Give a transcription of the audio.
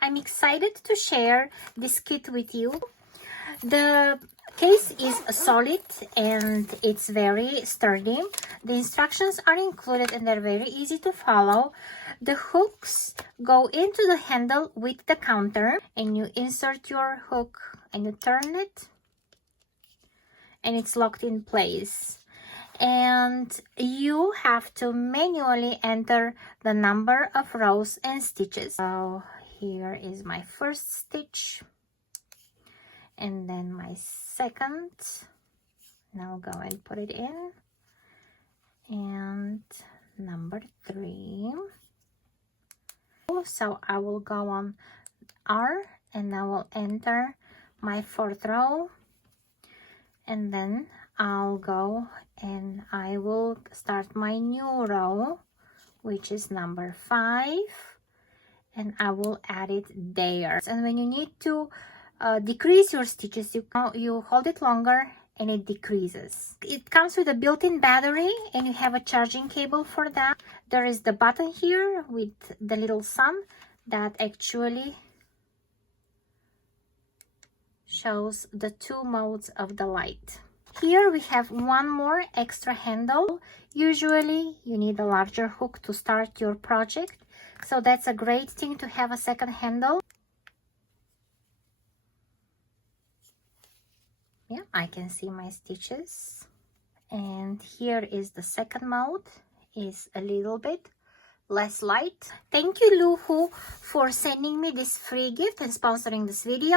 I'm excited to share this kit with you. The case is solid and it's very sturdy. The instructions are included and they're very easy to follow. The hooks go into the handle with the counter, and you insert your hook and you turn it and it's locked in place. And you have to manually enter the number of rows and stitches. So here is my first stitch, and then my second. Now go and put it in, and number 3. So I will go on R and I will enter my 4th row, and then I'll go and I will start my new row, which is number 5, and I will add it there. And when you need to decrease your stitches, you hold it longer and it decreases. It comes with a built-in battery and you have a charging cable for that. There is the button here with the little sun that actually shows the 2 modes of the light. Here we have one more extra handle. Usually you need a larger hook to start your project, so that's a great thing to have a second handle. Yeah, I can see my stitches. And here is the second mode, is a little bit less light. Thank you, Lewhoo, for sending me this free gift and sponsoring this video.